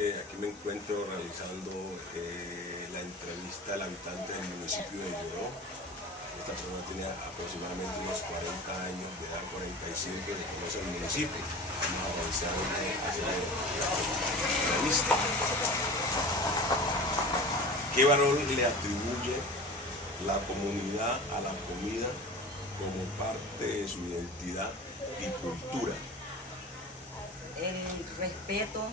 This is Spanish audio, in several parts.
Aquí me encuentro realizando la entrevista al habitante del municipio de Lloró. Esta persona tiene aproximadamente unos 40 años de edad, 45, que conoce el municipio. Vamos a realizar la entrevista. ¿Qué valor le atribuye la comunidad a la comida como parte de su identidad y cultura? El respeto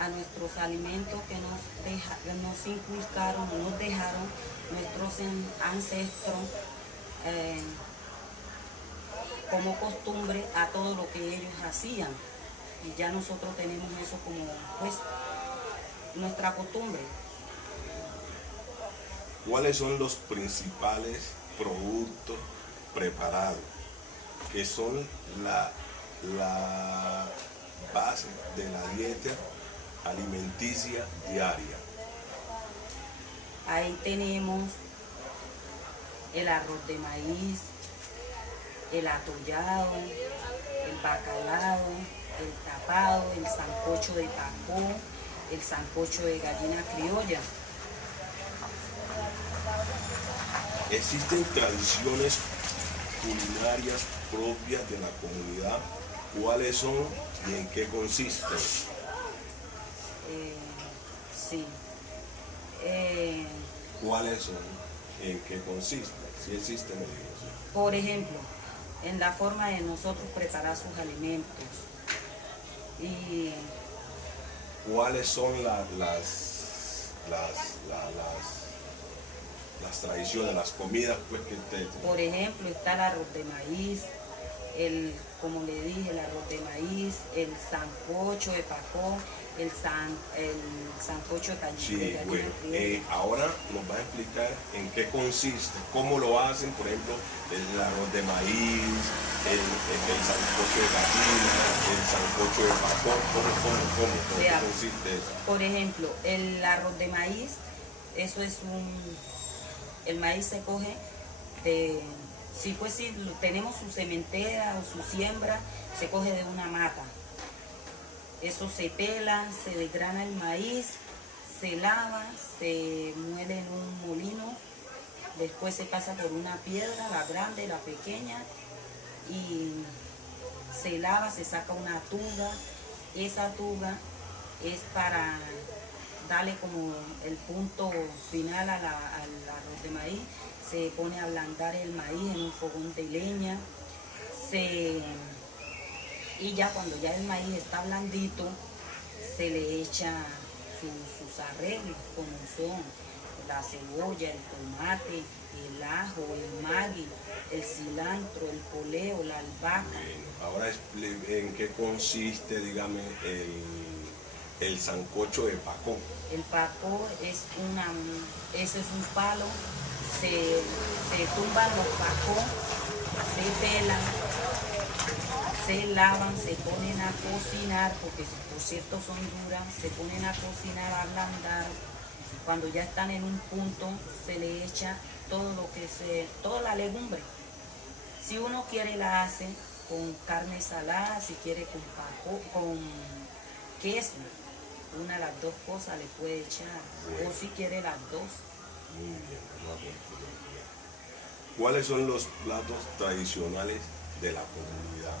a nuestros alimentos que nos inculcaron, nos dejaron nuestros ancestros como costumbre a todo lo que ellos hacían. Y ya nosotros tenemos eso como pues nuestra costumbre. ¿Cuáles son los principales productos preparados que son la base de la dieta alimenticia diaria? Ahí tenemos el arroz de maíz, el atollado, el bacalao, el tapado, el sancocho de pacó, el sancocho de gallina criolla. ¿Existen tradiciones culinarias propias de la comunidad? ¿Cuáles son y en qué consisten? Sí. ¿Cuáles son y en qué consisten? Si existen, me digo. Por ejemplo, en la forma de nosotros preparar sus alimentos. Y ¿Cuáles son las tradiciones, las comidas pues, que ustedes tienen? por ejemplo, está el arroz de maíz, como le dije, el arroz de maíz, el sancocho de pacó, el sancocho de gallina, Sí, bueno, ahora nos va a explicar en qué consiste, cómo lo hacen, por ejemplo, el arroz de maíz, el sancocho de gallina, el sancocho de pacó, ¿cómo Vea, consiste eso? por ejemplo, el arroz de maíz, eso es el maíz se coge de, sí, pues sí, tenemos su sementera o su siembra, se coge de una mata. Eso se pela, se desgrana el maíz, se lava, se muele en un molino, después se pasa por una piedra, la grande, la pequeña, y se lava, se saca una tuga. Esa tuga es para darle como el punto final al arroz de maíz. Se pone a ablandar el maíz en un fogón de leña, y ya cuando ya el maíz está blandito, se le echa sus arreglos, como son la cebolla, el tomate, el ajo, el magui, el cilantro, el poleo, la albahaca. Bien, ahora en qué consiste, dígame, el sancocho de pacó. El pacó ese es un palo, se tumban los pacó, se pelan, se lavan, se ponen a cocinar, porque por cierto son duras, se ponen a cocinar, a ablandar. Cuando ya están en un punto, se le echa toda la legumbre. Si uno quiere la hace con carne salada, si quiere con queso. Una de las dos cosas le puede echar, o si quiere las dos. Muy bien, vamos a continuar. ¿Cuáles son los platos tradicionales de la comunidad?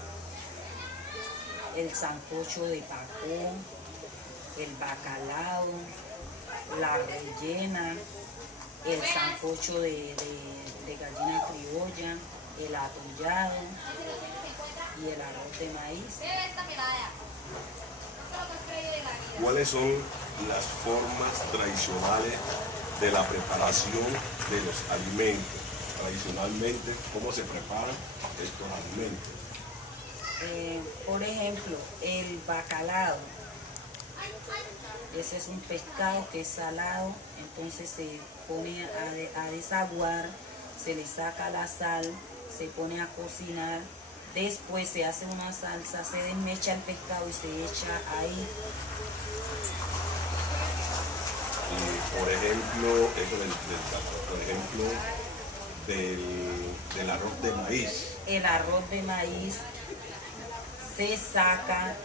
El sancocho de pacó, el bacalao, la rellena, el sancocho de gallina criolla, el atollado y el arroz de maíz. ¿Cuáles son las formas tradicionales de la preparación de los alimentos? Tradicionalmente, ¿cómo se preparan estos alimentos? Por ejemplo, el bacalao. Ese es un pescado que es salado, entonces se pone a desaguar, se le saca la sal, se pone a cocinar, después se hace una salsa, se desmecha el pescado y se echa ahí. Y por ejemplo, del arroz de maíz. El arroz de maíz se saca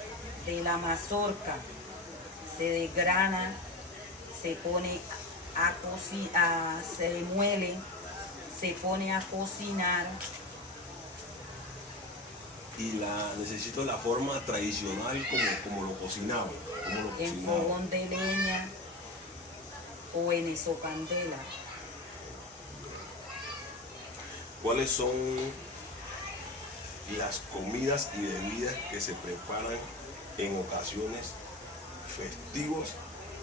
de la mazorca se desgrana, se pone a cocinar, se muele, se pone a cocinar. Y necesito la forma tradicional como lo cocinaban. En fogón de leña o en isocandela. ¿Cuáles son las comidas y bebidas que se preparan en ocasiones festivos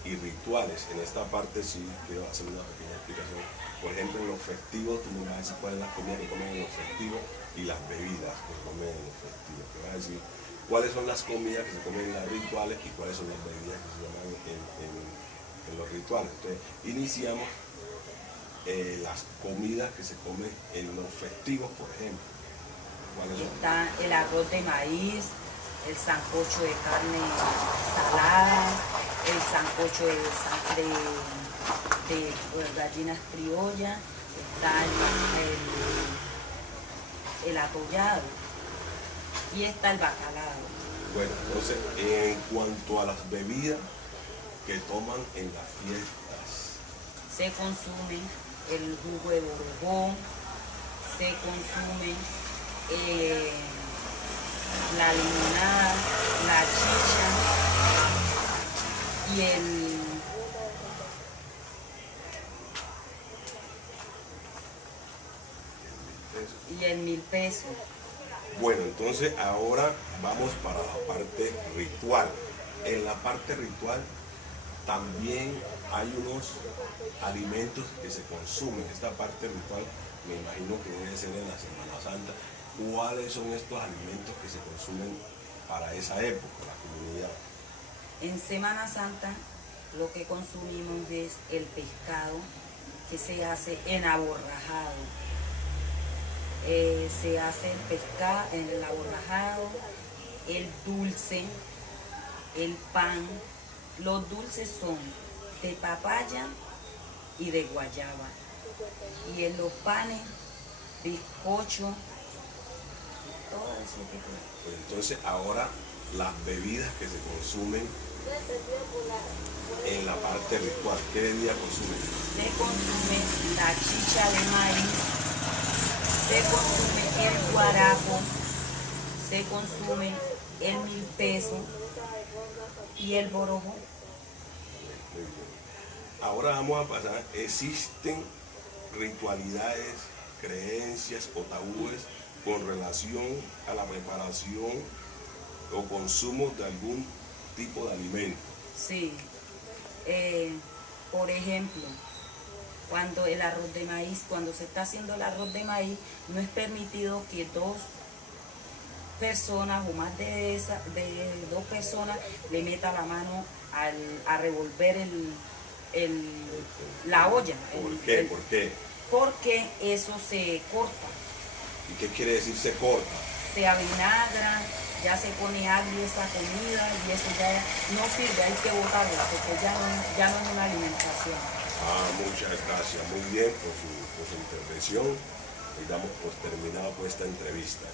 y rituales? En esta parte sí quiero hacer una pequeña explicación. Por ejemplo, en los festivos, tú me vas a decir cuál es la comida que comen en los festivos y las bebidas que comen en los festivos. Te vas a decir cuáles son las comidas que se comen en los rituales y cuáles son las bebidas que se toman en los rituales. Entonces, iniciamos las comidas que se comen en los festivos, por ejemplo. ¿Cuáles son? Está el arroz de maíz, el sancocho de carne salada, el sancocho de gallinas criollas, está el atollado y está el bacalao. Bueno, entonces, en cuanto a las bebidas que toman en las fiestas, se consume el jugo de borobón, se consume la limonada, la chicha y el 1000 pesos. bueno, entonces ahora vamos para la parte ritual. En la parte ritual también hay unos alimentos que se consumen. Esta parte ritual me imagino que debe ser en la Semana Santa. ¿Cuáles son estos alimentos que se consumen para esa época, la comunidad? En Semana Santa lo que consumimos es el pescado que se hace en aborrajado. Se hace el pescado en el aborrajado, el dulce, el pan. Los dulces son de papaya y de guayaba. Y en los panes, bizcocho, todo ese tipo. Pues entonces ahora las bebidas que se consumen en la parte ritual, ¿qué bebida consumen? Se consume la chicha de maíz, se consume el guarapo, se consume el 1000 pesos y el borojó. Ahora vamos a pasar, existen ritualidades, creencias o tabúes con relación a la preparación o consumo de algún tipo de alimento. Sí, por ejemplo, cuando el arroz de maíz, cuando se está haciendo el arroz de maíz, no es permitido que dos personas o más de dos personas le metan la mano a revolver la olla. ¿Por qué? ¿Por qué? Porque eso se corta, ¿Y qué quiere decir se corta? se avinagra, ya se pone agria esa comida y eso ya no sirve, hay que botarla porque ya no es una alimentación. Muchas gracias, muy bien por su intervención y damos por terminado pues esta entrevista.